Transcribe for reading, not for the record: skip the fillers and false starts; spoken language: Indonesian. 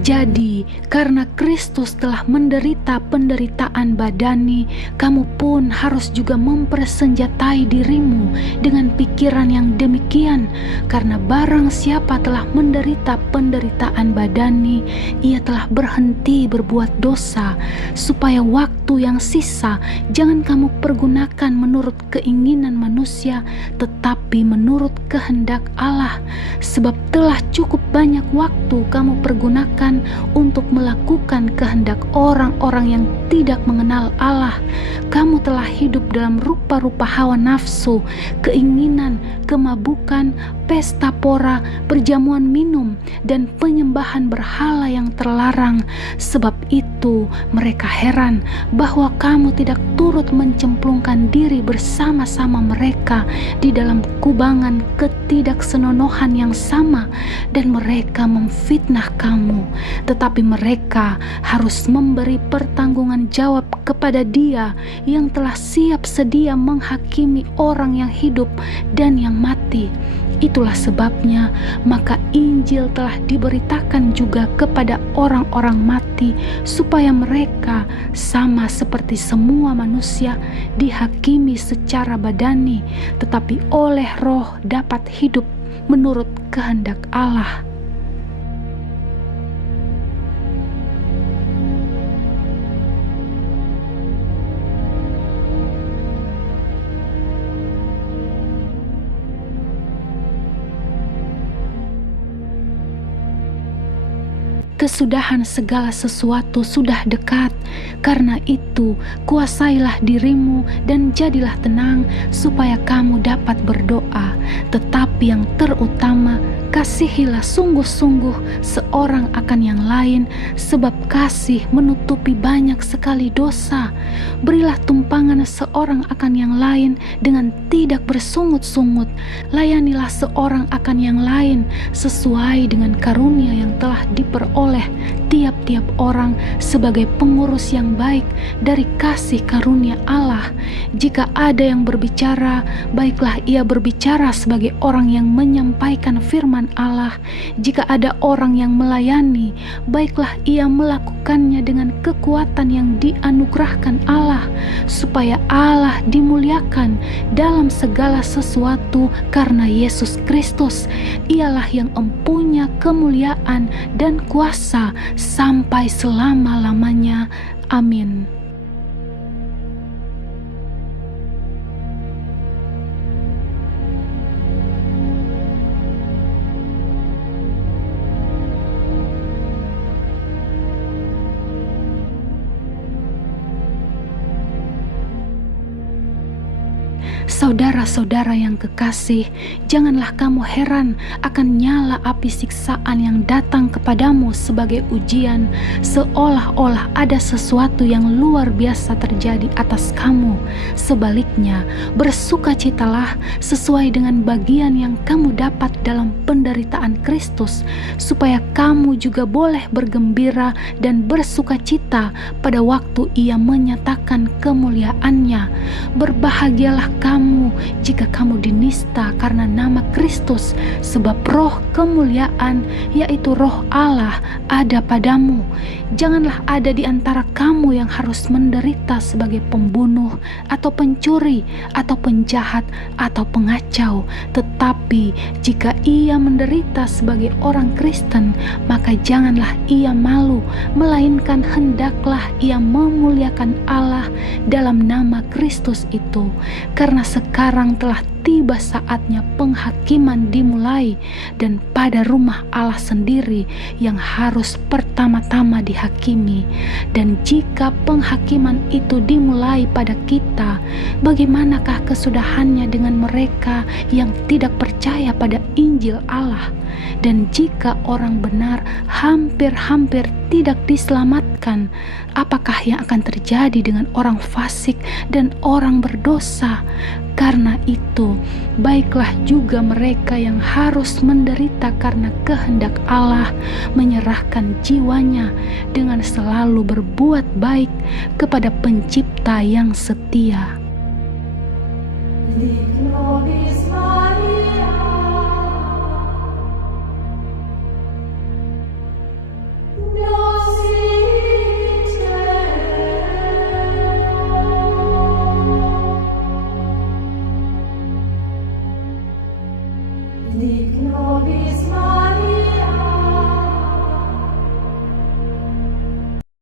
Jadi, karena Kristus telah menderita penderitaan badani, kamu pun harus juga mempersenjatai dirimu dengan pikiran yang demikian. Karena barang siapa telah menderita penderitaan badani, ia telah berhenti berbuat dosa, supaya waktu yang sisa jangan kamu pergunakan menurut keinginan manusia, tetapi menurut kehendak Allah. Sebab telah cukup banyak waktu kamu pergunakan untuk melakukan kehendak orang-orang yang tidak mengenal Allah. Kamu telah hidup dalam rupa-rupa hawa nafsu, keinginan, kemabukan, pesta pora, perjamuan minum, dan penyembahan berhala yang terlarang. Sebab itu mereka heran bahwa kamu tidak turut mencemplungkan diri bersama-sama mereka di dalam kubangan ketidaksenonohan yang sama, dan mereka memfitnah kamu. Tetapi mereka harus memberi pertanggungan jawab kepada Dia yang telah siap sedia menghakimi orang yang hidup dan yang mati. Itulah sebabnya maka Injil telah diberitakan juga kepada orang-orang mati, supaya mereka sama seperti semua manusia dihakimi secara badani, tetapi oleh Roh dapat hidup menurut kehendak Allah. Kesudahan segala sesuatu sudah dekat. Karena itu, kuasailah dirimu dan jadilah tenang, supaya kamu dapat berdoa. Tetapi yang terutama, kasihilah sungguh-sungguh seorang akan yang lain, sebab kasih menutupi banyak sekali dosa. Berilah tumpangan seorang akan yang lain dengan tidak bersungut-sungut. Layanilah seorang akan yang lain sesuai dengan karunia yang telah diperoleh tiap-tiap orang sebagai pengurus yang baik dari kasih karunia Allah. Jika ada yang berbicara, baiklah ia berbicara sebagai orang yang menyampaikan firman Allah. Jika ada orang yang melayani, baiklah ia melakukannya dengan kekuatan yang dianugerahkan Allah, supaya Allah dimuliakan dalam segala sesuatu karena Yesus Kristus. Ialah yang empunya kemuliaan dan kuasa sampai selama-lamanya. Amin. Saudara-saudara yang kekasih, janganlah kamu heran akan nyala api siksaan yang datang kepadamu sebagai ujian, seolah-olah ada sesuatu yang luar biasa terjadi atas kamu. Sebaliknya, bersukacitalah sesuai dengan bagian yang kamu dapat dalam penderitaan Kristus, supaya kamu juga boleh bergembira dan bersukacita pada waktu Ia menyatakan kemuliaannya. Berbahagialah kamu jika kamu dinista karena nama Kristus, sebab roh kemuliaan, yaitu roh Allah, ada padamu. Janganlah ada di antara kamu yang harus menderita sebagai pembunuh, atau pencuri, atau penjahat, atau pengacau. Tetapi jika ia menderita sebagai orang Kristen, maka janganlah ia malu, melainkan hendaklah ia memuliakan Allah dalam nama Kristus itu. Karena sekarang telah tiba saatnya penghakiman dimulai, dan pada rumah Allah sendiri yang harus pertama-tama dihakimi. Dan jika penghakiman itu dimulai pada kita, bagaimanakah kesudahannya dengan mereka yang tidak percaya pada Injil Allah? Dan jika orang benar hampir-hampir tidak diselamatkan, apakah yang akan terjadi dengan orang fasik dan orang berdosa? Karena itu, baiklah juga mereka yang harus menderita karena kehendak Allah menyerahkan jiwanya dengan selalu berbuat baik kepada Pencipta yang setia.